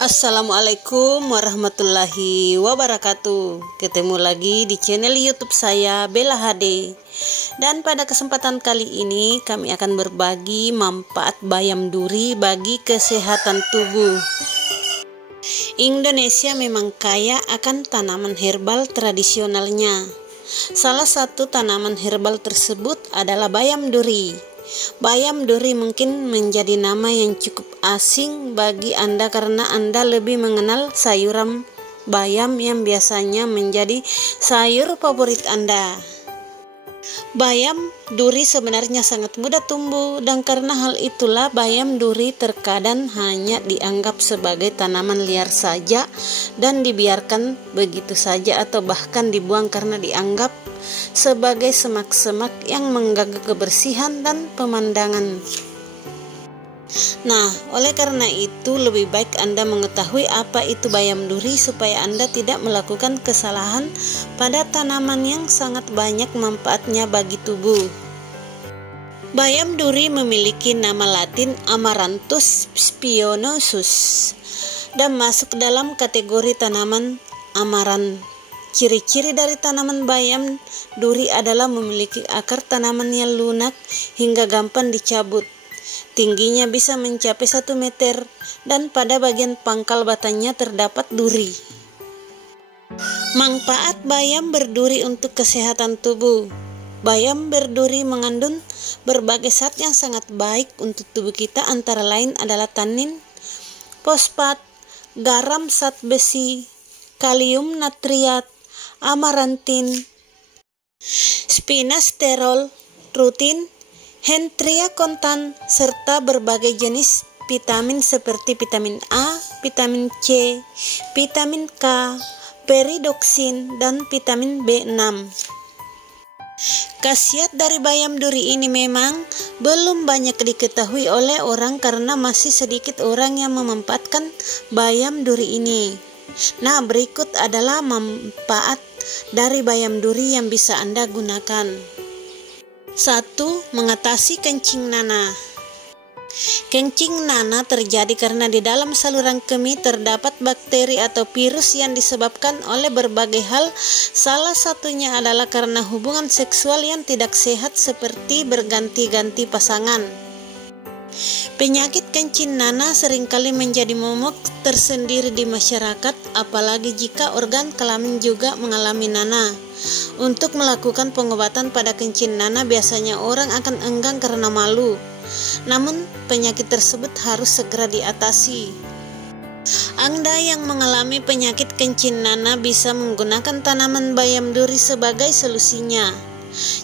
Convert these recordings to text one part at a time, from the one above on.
Assalamualaikum warahmatullahi wabarakatuh. Ketemu lagi di channel YouTube saya, Bella HD. Dan pada kesempatan kali ini kami akan berbagi manfaat bayam duri bagi kesehatan tubuh. Indonesia memang kaya akan tanaman herbal tradisionalnya. Salah satu tanaman herbal tersebut adalah bayam duri. Bayam duri mungkin menjadi nama yang cukup asing bagi Anda karena Anda lebih mengenal sayuran bayam yang biasanya menjadi sayur favorit Anda. Bayam duri sebenarnya sangat mudah tumbuh, dan karena hal itulah bayam duri terkadang hanya dianggap sebagai tanaman liar saja dan dibiarkan begitu saja atau bahkan dibuang karena dianggap sebagai semak-semak yang mengganggu kebersihan dan pemandangan. Nah, oleh karena itu lebih baik Anda mengetahui apa itu bayam duri supaya Anda tidak melakukan kesalahan pada tanaman yang sangat banyak manfaatnya bagi tubuh. Bayam duri memiliki nama Latin Amaranthus spinosus dan masuk dalam kategori tanaman amaran. Ciri-ciri dari tanaman bayam duri adalah memiliki akar tanaman yang lunak hingga gampang dicabut. Tingginya bisa mencapai 1 meter dan pada bagian pangkal batangnya terdapat duri. Manfaat bayam berduri untuk kesehatan tubuh. Bayam berduri mengandung berbagai zat yang sangat baik untuk tubuh kita, antara lain adalah tanin, fosfat, garam, zat besi, kalium natriat, amarantin, spinasterol, rutin, hentria kontan, serta berbagai jenis vitamin seperti vitamin A, vitamin C, vitamin K, peridoksin, dan vitamin B6. Khasiat dari bayam duri ini memang belum banyak diketahui oleh orang karena masih sedikit orang yang memanfaatkan bayam duri ini. Nah, berikut adalah manfaat dari bayam duri yang bisa Anda gunakan. 1. Mengatasi kencing nanah. Kencing nanah terjadi karena di dalam saluran kemih terdapat bakteri atau virus yang disebabkan oleh berbagai hal. Salah satunya adalah karena hubungan seksual yang tidak sehat seperti berganti-ganti pasangan. Penyakit kencing nanah seringkali menjadi momok tersendiri di masyarakat, apalagi jika organ kelamin juga mengalami nanah. Untuk melakukan pengobatan pada kencing nanah biasanya orang akan enggan karena malu. Namun penyakit tersebut harus segera diatasi. Anda yang mengalami penyakit kencing nanah bisa menggunakan tanaman bayam duri sebagai solusinya.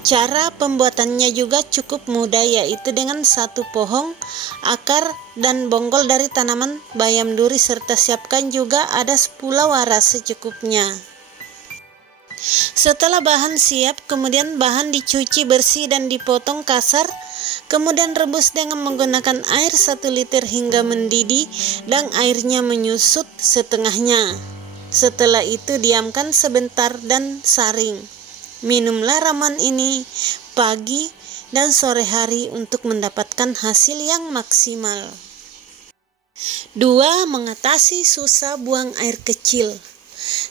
Cara pembuatannya juga cukup mudah, yaitu dengan 1 pohon, akar, dan bonggol dari tanaman bayam duri, serta siapkan juga ada 10 waras secukupnya. Setelah bahan siap, kemudian bahan dicuci bersih dan dipotong kasar. Kemudian rebus dengan menggunakan air 1 liter hingga mendidih dan airnya menyusut setengahnya. Setelah itu diamkan sebentar dan saring. Minumlah ramuan ini pagi dan sore hari untuk mendapatkan hasil yang maksimal. 2. Mengatasi susah buang air kecil.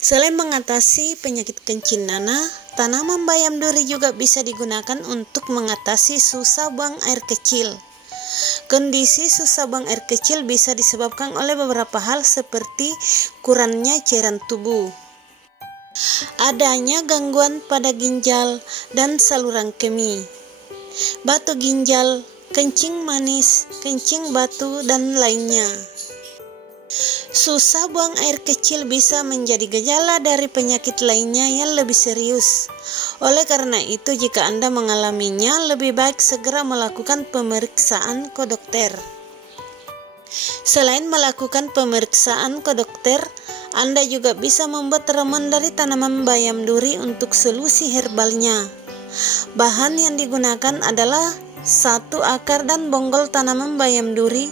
Selain mengatasi penyakit kencing nanah, tanaman bayam duri juga bisa digunakan untuk mengatasi susah buang air kecil. Kondisi susah buang air kecil bisa disebabkan oleh beberapa hal seperti kurangnya cairan tubuh, adanya gangguan pada ginjal dan saluran kemih, batu ginjal, kencing manis, kencing batu, dan lainnya. Susah buang air kecil bisa menjadi gejala dari penyakit lainnya yang lebih serius. Oleh karena itu, jika Anda mengalaminya, lebih baik segera melakukan pemeriksaan ke dokter. Selain melakukan pemeriksaan ke dokter, Anda juga bisa membuat ramuan dari tanaman bayam duri untuk solusi herbalnya. Bahan yang digunakan adalah 1 akar dan bonggol tanaman bayam duri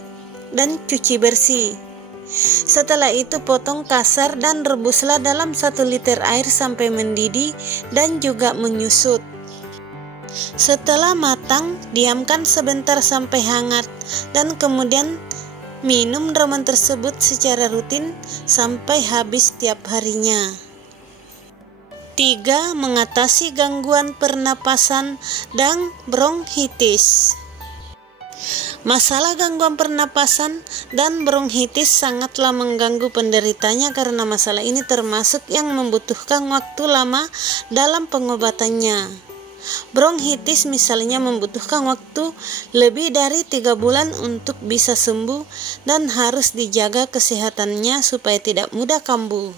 dan cuci bersih. Setelah itu potong kasar dan rebuslah dalam 1 liter air sampai mendidih dan juga menyusut. Setelah matang, diamkan sebentar sampai hangat dan kemudian Minum ramuan tersebut secara rutin sampai habis tiap harinya. 3. Mengatasi gangguan pernapasan dan bronkitis. Masalah gangguan pernapasan dan bronkitis sangatlah mengganggu penderitanya karena masalah ini termasuk yang membutuhkan waktu lama dalam pengobatannya. Bronkitis misalnya membutuhkan waktu lebih dari 3 bulan untuk bisa sembuh dan harus dijaga kesehatannya supaya tidak mudah kambuh.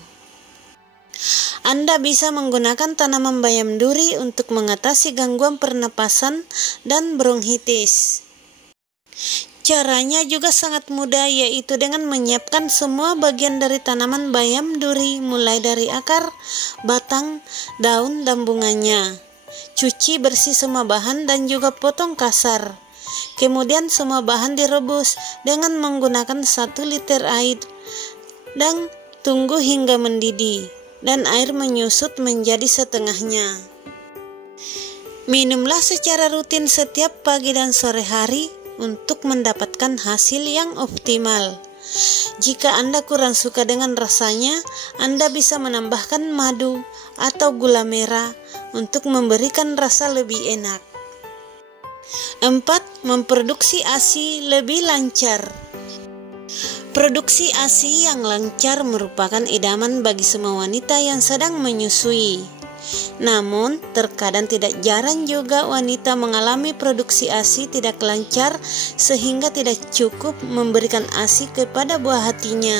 Anda bisa menggunakan tanaman bayam duri untuk mengatasi gangguan pernapasan dan bronkitis. Caranya juga sangat mudah, yaitu dengan menyiapkan semua bagian dari tanaman bayam duri mulai dari akar, batang, daun, dan bunganya. Cuci bersih semua bahan dan juga potong kasar. Kemudian semua bahan direbus dengan menggunakan 1 liter air dan tunggu hingga mendidih dan air menyusut menjadi setengahnya. Minumlah secara rutin setiap pagi dan sore hari untuk mendapatkan hasil yang optimal. Jika Anda kurang suka dengan rasanya, Anda bisa menambahkan madu atau gula merah untuk memberikan rasa lebih enak. 4. Memproduksi ASI lebih lancar. Produksi ASI yang lancar merupakan idaman bagi semua wanita yang sedang menyusui. Namun, terkadang tidak jarang juga wanita mengalami produksi ASI tidak lancar sehingga tidak cukup memberikan ASI kepada buah hatinya.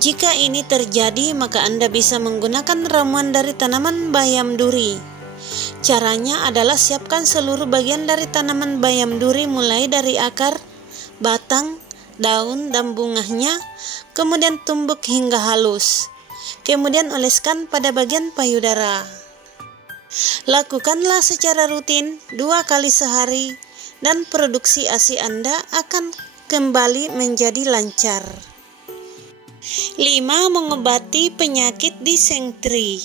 Jika ini terjadi, maka Anda bisa menggunakan ramuan dari tanaman bayam duri. Caranya adalah siapkan seluruh bagian dari tanaman bayam duri mulai dari akar, batang, daun, dan bunganya, kemudian tumbuk hingga halus. Kemudian oleskan pada bagian payudara. Lakukanlah secara rutin 2 kali sehari dan produksi ASI Anda akan kembali menjadi lancar. 5. Mengobati penyakit disentri.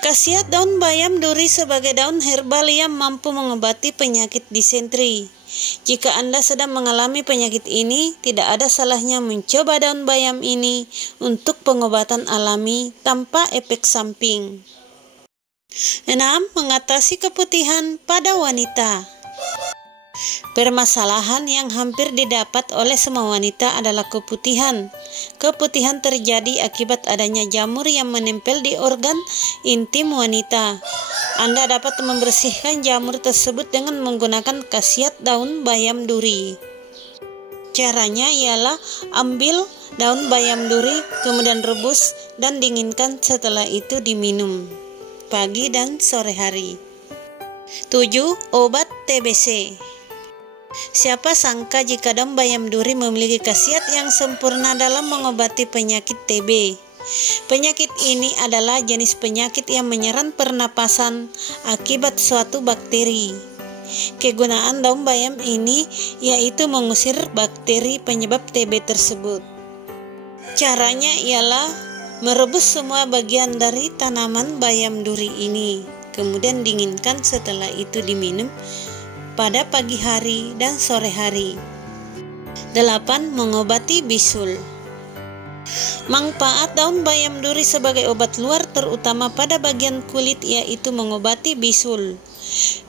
Khasiat daun bayam duri sebagai daun herbal yang mampu mengobati penyakit disentri. Jika Anda sedang mengalami penyakit ini, tidak ada salahnya mencoba daun bayam ini untuk pengobatan alami tanpa efek samping. 6. Mengatasi keputihan pada wanita. Permasalahan yang hampir didapat oleh semua wanita adalah keputihan. Keputihan terjadi akibat adanya jamur yang menempel di organ intim wanita. Anda dapat membersihkan jamur tersebut dengan menggunakan khasiat daun bayam duri. Caranya ialah ambil daun bayam duri, kemudian rebus dan dinginkan, setelah itu diminum pagi dan sore hari. 7. Obat TBC. Siapa sangka jika daun bayam duri memiliki khasiat yang sempurna dalam mengobati penyakit TB. Penyakit ini adalah jenis penyakit yang menyerang pernapasan akibat suatu bakteri. Kegunaan daun bayam ini yaitu mengusir bakteri penyebab TB tersebut. Caranya ialah merebus semua bagian dari tanaman bayam duri ini, kemudian dinginkan, setelah itu diminum pada pagi hari dan sore hari. 8. Mengobati bisul. Manfaat daun bayam duri sebagai obat luar terutama pada bagian kulit yaitu mengobati bisul.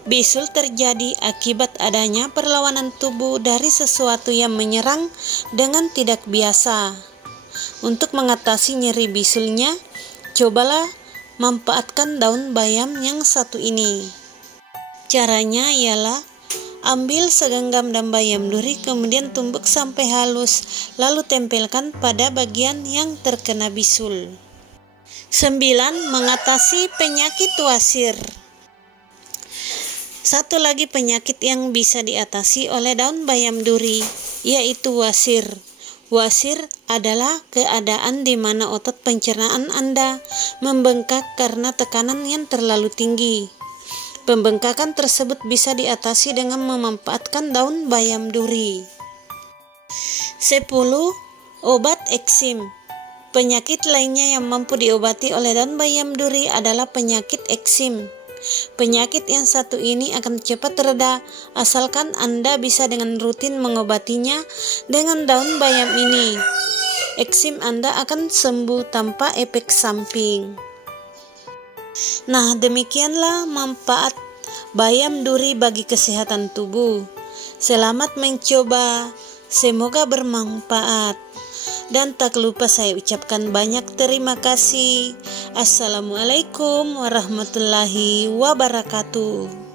Bisul terjadi akibat adanya perlawanan tubuh dari sesuatu yang menyerang dengan tidak biasa. Untuk mengatasi nyeri bisulnya, cobalah manfaatkan daun bayam yang satu ini. Caranya ialah ambil segenggam daun bayam duri, kemudian tumbuk sampai halus, lalu tempelkan pada bagian yang terkena bisul. 9. Mengatasi penyakit wasir. Satu lagi penyakit yang bisa diatasi oleh daun bayam duri, yaitu wasir. Wasir adalah keadaan di mana otot pencernaan Anda membengkak karena tekanan yang terlalu tinggi. Pembengkakan tersebut bisa diatasi dengan memanfaatkan daun bayam duri. 10. Obat eksim. Penyakit lainnya yang mampu diobati oleh daun bayam duri adalah penyakit eksim. Penyakit yang satu ini akan cepat reda asalkan Anda bisa dengan rutin mengobatinya dengan daun bayam ini. Eksim Anda akan sembuh tanpa efek samping. Nah, demikianlah manfaat bayam duri bagi kesehatan tubuh. Selamat mencoba, semoga bermanfaat. Dan tak lupa saya ucapkan banyak terima kasih. Assalamualaikum warahmatullahi wabarakatuh.